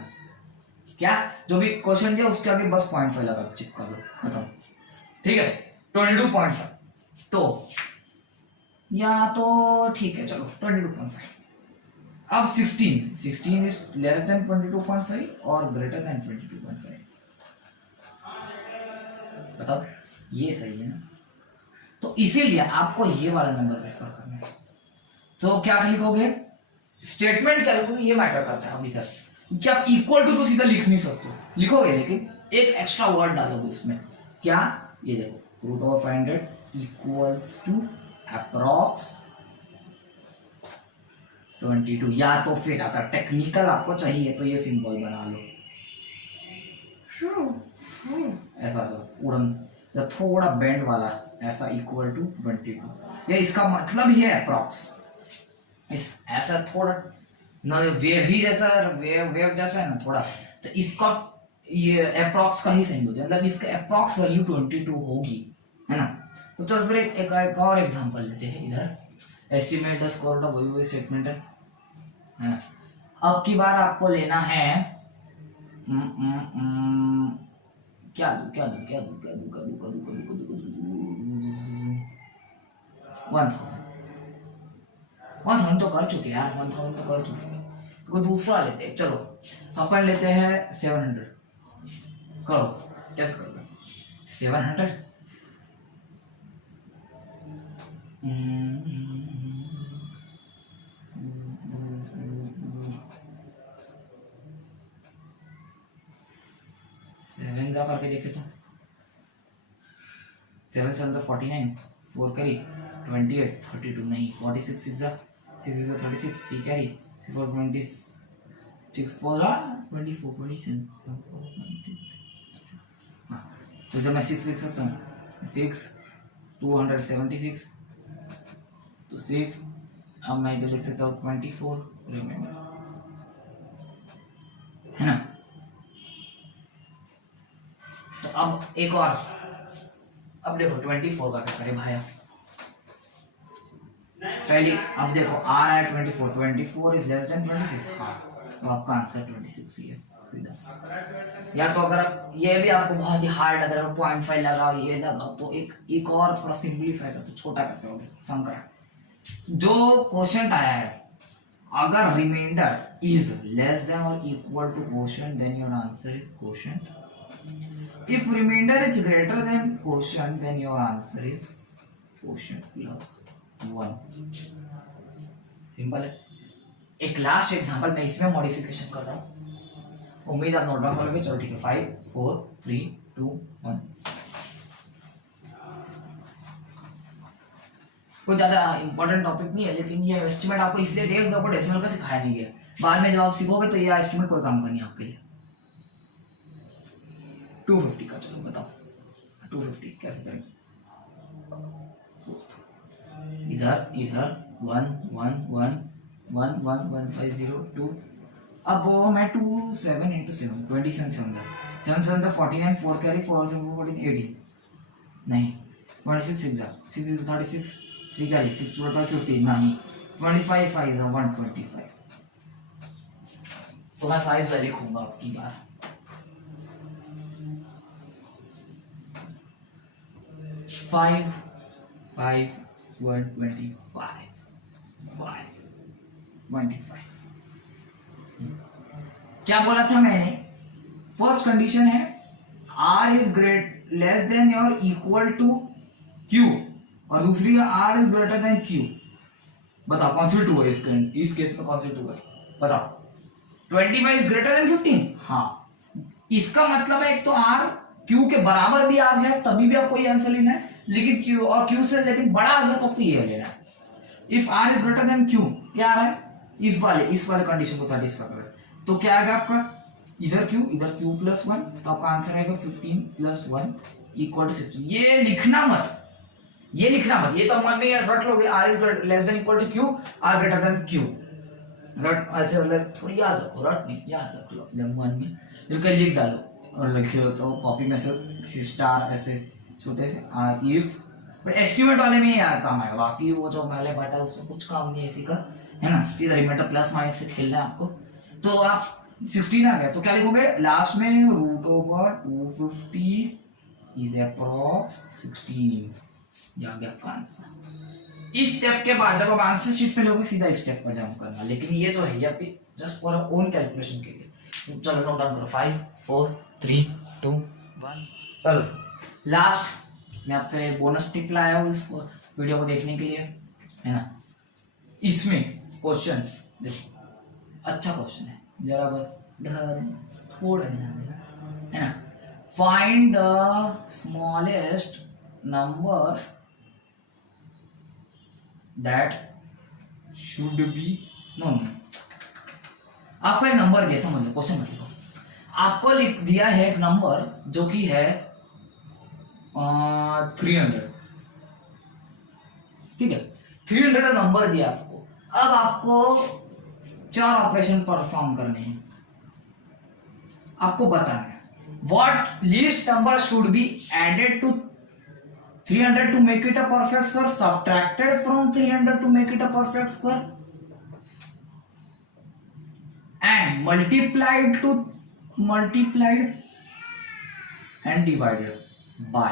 क्या जो भी क्वेश्चन दिया उसके आगे बस 0.5 लगा दो, चिपका दो, खत्म, ठीक है 22.5, तो या तो ठीक है चलो 22.5। अब 16 इज लेस देन 22.5 और ग्रेटर देन 22.5, बताओ ये सही है ना? तो इसीलिए आपको ये वाला नंबर प्रेफर करना है। तो क्या लिखोगे, स्टेटमेंट क्या लिखोगे ये मैटर करता है अभी तक, क्योंकि आप इक्वल टू तो सीधा लिख नहीं सकते, लिखोगे लेकिन एक एक्स्ट्रा वर्ड डालोगे उसमें। क्या, ये देखो root over 500 equals to approx 22, या तो फिर अगर टेक्निकल आपको चाहिए तो ये सिंबल बना लो, ऐसा उड़न या थोड़ा बेंड वाला, ऐसा इक्वल टू 22, या इसका मतलब ही है अप्रॉक्स, इस ऐसा थोड़ा ना वेव ही जैसा, वेव जैसा है ना थोड़ा, तो इसका ये अप्रॉक्स का ही सही हो जाए, मतलब इसका अप्रॉक्स वैल्यू 22 होगी, है ना? तो चलो फिर एक और एग्जांपल लेते हैं। इधर estimate the square root of वही स्टेटमेंट है। अब की बार आपको लेना है क्या दू 1000 तो कर चुके यार, 1000 तो कर चुके हैं, तो कोई दूसरा लेते हैं। चलो अपन लेते हैं 700, करो कैसे करोगे 700, सेवन जा करके देखे तो 7 7 49, 4 करी 28 32 नहीं 46 6 जा 36 3 कैरी 4 26 4 24 27 हाँ, तो जब मैं 6 लिख सकता हूँ 6 276, तो 6 अब मैं इधर लिख सकता हूँ 24 रिमाइंडर, है ना? तो अब एक और, अब देखो 24 का क्या करें भाया, पहले अब देखो आ रहा है 24 इज लेस देन 26, हाँ तो आपका आंसर 26 ही है सीधा। या तो अगर ये भी आपको बहुत ही हार्ड लग रहा है 0.5 लगाओ ये लगाओ, तो एक और थोड़ा सिंपलीफाई करते छोटा करते हो सम करा, जो क्वोशंट आया है अगर रिमाइंडर इज लेस देन और equal to quotient then your answer is quotient, if remainder is greater than quotient then your answer is quotient plus 1, simple है। एक लास्ट एग्जांपल मैं इसमें मॉडिफिकेशन कर रहा हूँ, उम्मीद आप नोट डाउन करोगे। चलो ठीक है 5 4 3 2 1, कोई ज्यादा इंपॉर्टेंट टॉपिक नहीं है, लेकिन ये एस्टिमेट आपको इसलिए दिया क्योंकि आपको डेसिमल का सिखाया नहीं गया, बाद में जब आप सीखोगे तो ये एस्टिमेट कोई काम का नहीं आपके लिए। 250 का चलो बताओ 250 कैसे करेंगे, इधर 1 1 1 1 1 1 5 0 2, अब वो मैं 2 7 into 7 27 7 7 तो 49 4 कैरी 4 7 14 18 नहीं 26 6 6 is 36 3 कैरी 6 2 15 नहीं 25 5 is 125, तो मैं 5 से लिखूंगा आपकी बार। 5 5 125 5 25, क्या बोला था मैंने? फर्स्ट कंडीशन है R is great less than और इक्वल टू Q, और दूसरी है R is greater than Q। बताओ कौन सी टू है इस केस में, कौन सी टू है बताओ। 25 इज ग्रेटर देन 15, हाँ इसका मतलब है एक तो R Q के बराबर भी आ गया तभी भी आपको ये आंसर लेना है, लेकिन Q और Q से लेकिन बड़ा आ गया तो आपको ये लेना है। If R is greater than Q क्या आ रहा है, इस वाले कंडीशन को सेटिस्फाई कर रहा है, तो क्या आएगा आपका इधर Q प्लस 1, तो आपका आंसर आएगा 15 प्लस 1 इक्वल टू 16। ये लिखना मत, ये तो मन में रट लोगे, R is less than equal to Q, R greater than Q, रट ऐसे मतलब थोड़ी याद रखो, रट नहीं याद रख लो मन में, फिर लिख डालो और लिखे हो तो कॉपी में से स्टार ऐसे छोटे से इफ, बट एस्टिमेट वाले में यार काम आएगा, बाकी वो जो मैंने बताया उसमें कुछ काम नहीं है इसी का, है ना? चीज रिमाइंडर प्लस माइनस से खेलना है आपको। तो आप 16 आ गया तो क्या लिखोगे लास्ट में, रूट ओवर 250 इज अप्रॉक्स 16, ये आ गया आपका आंसर। इस स्टेप के बाद जब आप आंसर शीट में लोगे सीधा इस स्टेप पर जंप करना, लेकिन ये जो है ये आपकी जस्ट फॉर ओन कैलकुलेशन के लिए। चलो नोट डाउन करो 5 4 3 2 1। चलो लास्ट मैं आपके बोनस टिप लाया हूँ इस वीडियो को देखने के लिए, है ना। इसमें क्वेश्चंस देखो, अच्छा क्वेश्चन है, जरा बस थोड़ा ध्यान देना, है ना। Find the smallest number that should be no, आपको एक नंबर दिया, समझ लो क्वेश्चन मत लिखो, आपको लिख दिया है एक नंबर जो कि है 300, ठीक है। 300 नंबर दिया आपको, अब आपको 4 ऑपरेशन परफॉर्म करने हैं, आपको बताना है what least number should be added to 300 to make it a perfect square, subtracted from 300 to make it a perfect square, and multiplied and divided by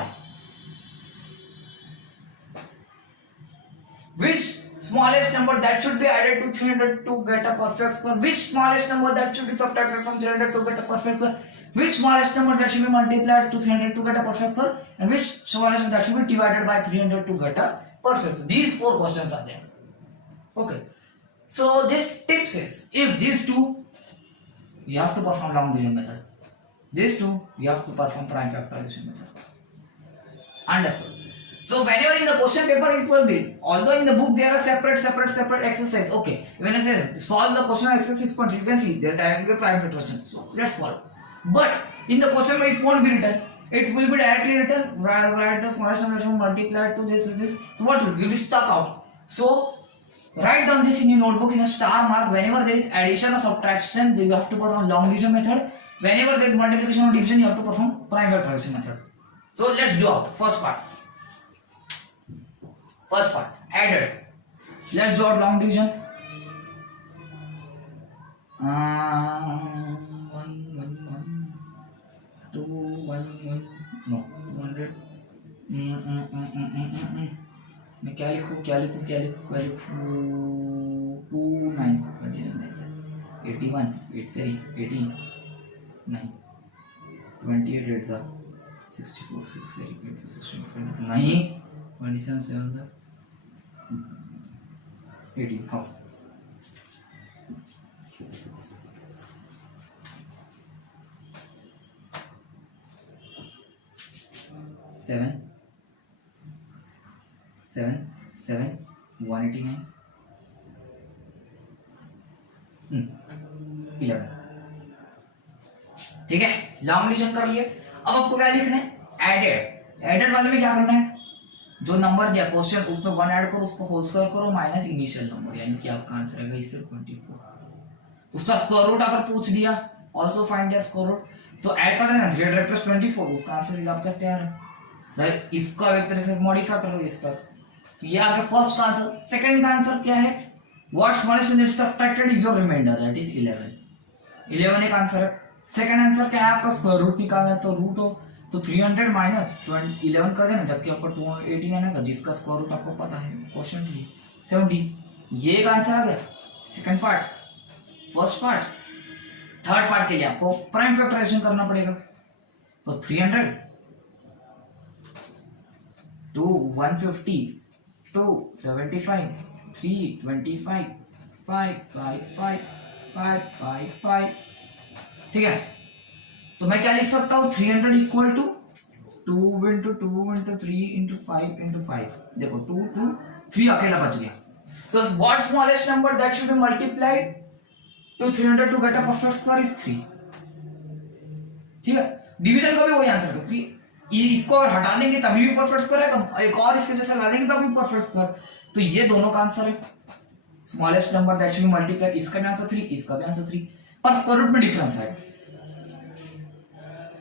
which smallest number that should be added to 300 to get a perfect square, which smallest number that should be subtracted from 300 to get a perfect square, which smallest number that should be multiplied to 300 to get a perfect square, and which smallest number that should be divided by 300 to get a perfect square. These 4 questions are there. Okay, so this tip says if these two you have to perform long division method, these two you have to perform prime factorization method. Understood? So whenever in the question paper it will be, although in the book there are separate exercise. Okay, when I say solve the question exercise 6.3, you can see they are directly prime factorization. So let's solve. But in the question paper it won't be written. It will be directly written. Write the smallest number multiplied to this with this. So what will be stuck out? So write down this in your notebook in a star mark. Whenever there is addition or subtraction, you have to perform long division method. Whenever there is multiplication or division, you have to perform prime factorization method. So let's do out first part. First part added. Let's do out long division. 1 1 1 2 1 1 no 200. मैं क्या लिखूँ 2 9 81 83 18 9 28 8 64 6 16 नहीं 27 7 18 half. Seven 189 11, ठीक है। Long division कर लिए। अब आपको क्या लिखना है एडेड वाले में क्या करना है, जो नंबर दिया क्वेश्चन उसमें 1 ऐड करो, उसको होल स्क्वायर करो माइनस इनिशियल नंबर, यानी कि आपका आंसर आएगा इससे 24। उसका स्क्वायर रूट अगर पूछ दिया also find their square root, तो ऐड कर देना 300 प्लस 24, उसका आंसर आपका तैयार है। राइट, इसका एक तरह से मॉडिफाई करो इस पर, ये आपका फर्स्ट का आंसर। सेकंड का आंसर क्या है, what smallest number subtracted is your remainder, that is 11 एक आंसर है। सेकंड आंसर क्या है आपका, स्क्वायर रूट निकालना है, तो रूट हो तो 300 माइनस 11 कर देना, जबकि आपका 218 आएगा जिसका स्क्वायर रूट आपको पता है, क्वेश्चन 70। ये एक आंसर आ गया second part. First part third part के लिए आपको प्राइम फैक्टराइजेशन करना पड़ेगा, तो 300 टू 150 टू 75 325 555 555, ठीक है। तो मैं क्या लिख सकता हूँ 300 equal to 2 into 2 into 3 into 5 into 5, देखो 2 2 3 अकेला बच गया। तो what smallest number that should be multiplied to 300 to get a perfect square is 3, ठीक है। डिवीजन का भी वही आंसर है, क्योंकि इसको अगर हटा देंगे तभी भी परफेक्ट स्क्वायर है, एक और इसके जैसे ला देंगे तभी भी परफेक्ट स्क्वायर, तो ये दोनों का आंसर है। Smallest number that should be multiplied, इसका भी आंसर 3, इसका भी आंसर 3, पर स्क्वायर रूट में डिफरेंस है।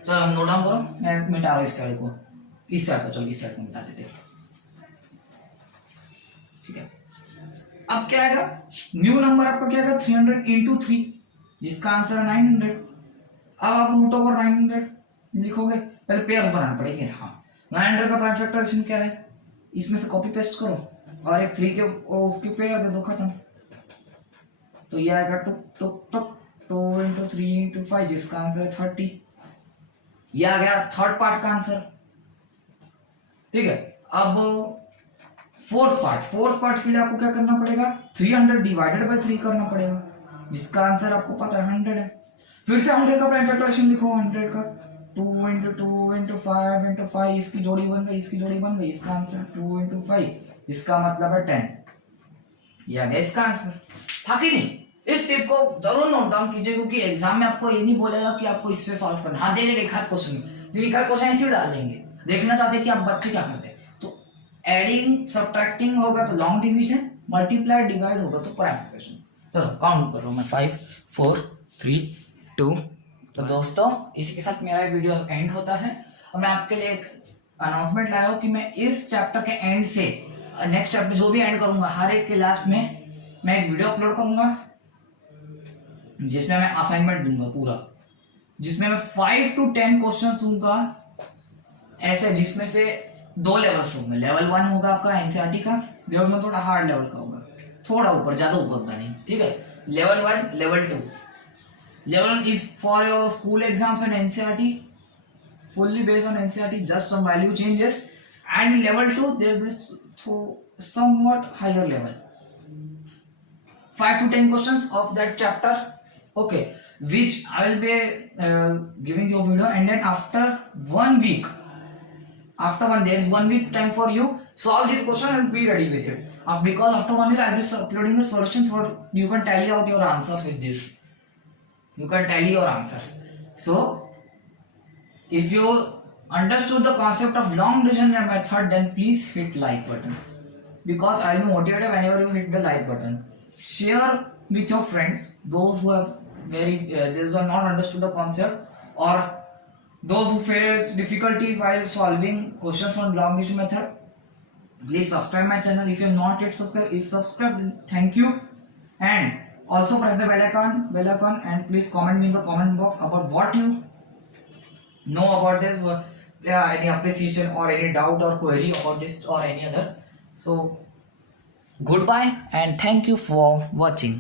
चलो नोट डाउन करो, मैं मिटा रहा हूं इस साइड को, इस साइड को, चलो इस साइड को मिटा देते हैं, ठीक है। अब क्या आएगा, न्यू नंबर आपका क्या आएगा 300 इंटू 3, जिसका आंसर है 900। अब आप रूट ओवर 900 लिखोगे, पहले पेयर्स बनाना पड़ेंगे। हाँ, 900 का प्राइम फैक्टराइजेशन क्या है, इसमें से कॉपी पेस्ट करो, और एक 3 के उसकी पेयर दे दो, खत्म। तो ये आएगा टुक टुक टुक 2 इंटू 3 इंटू 5, जिसका आंसर है 30। ये आ गया थर्ड पार्ट का आंसर। ठीक है, अब फोर्थ पार्ट के लिए आपको क्या करना पड़ेगा, 300 डिवाइडेड बाय 3 करना पड़ेगा, जिसका आंसर आपको पता है 100 है। फिर से 100 का प्राइम फैक्टराइजेशन लिखो, 100 का 2 इंटू 2 इंटू 5 इंटू 5, इसकी जोड़ी बन गई, इसकी जोड़ी बन गई, इसका आंसर 2 इंटू 5, इसका मतलब है 10। ये आ गया इसका आंसर। था कि नहीं? इस टिप को जरूर नोट डाउन कीजिए, क्योंकि एग्जाम में आपको ये नहीं बोलेगा कि आपको इससे सॉल्व करना। हाँ, दे देगा एक हाथ क्वेश्चन, लेकिन एक हाथ क्वेश्चन ऐसे डाल देंगे, देखना चाहते हैं कि आप बच्चे क्या करते हैं। तो एडिंग सब्ट्रैक्टिंग होगा तो लॉन्ग डिवीजन, मल्टीप्लाई डिवाइड होगा तो प्राइम फैक्टराइजेशन। चलो काउंट कर रहा हूं मैं, 5 4 3 2। तो दोस्तों, इसी के साथ मेरा वीडियो एंड होता है, और मैं आपके लिए एक अनाउंसमेंट लाया हूं कि मैं इस चैप्टर के एंड से नेक्स्ट चैप्टर जो भी एंड करूंगा, हर एक के लास्ट में मैं एक वीडियो अपलोड करूंगा, जिसमें मैं असाइनमेंट दूंगा पूरा, जिसमें मैं 5 to 10 क्वेश्चन दूंगा ऐसे, जिसमें से 2 लेवल्स होंगे। लेवल 1 होगा आपका एनसीईआरटी का, लेवल में थोड़ा हार्ड लेवल का होगा, थोड़ा ऊपर, ज्यादा ऊपर का नहीं। ठीक है, level 1 level 2। Level 1 is for your school exams and NCERT, fully based on NCERT, just some value changes, and level 2 there will be somewhat higher level, 5 to 10 questions of that chapter, okay, which I will be giving you a video, and then after 1 week, there is 1 week time for you solve this question and be ready with it, because after 1 week I will be uploading the solutions for you can tally out your answers with this, you can tally your answers. So if you understood the concept of long division method, then please hit like button, because I will be motivated whenever you hit the like button. Share with your friends, those who have those who have not understood the concept, or those who face difficulty while solving questions on long division method. Please subscribe my channel if you have not yet subscribed. If subscribed, then thank you, and also press the bell icon, and please comment me in the comment box about what you know about this, any appreciation or any doubt or query about this or any other. So goodbye and thank you for watching.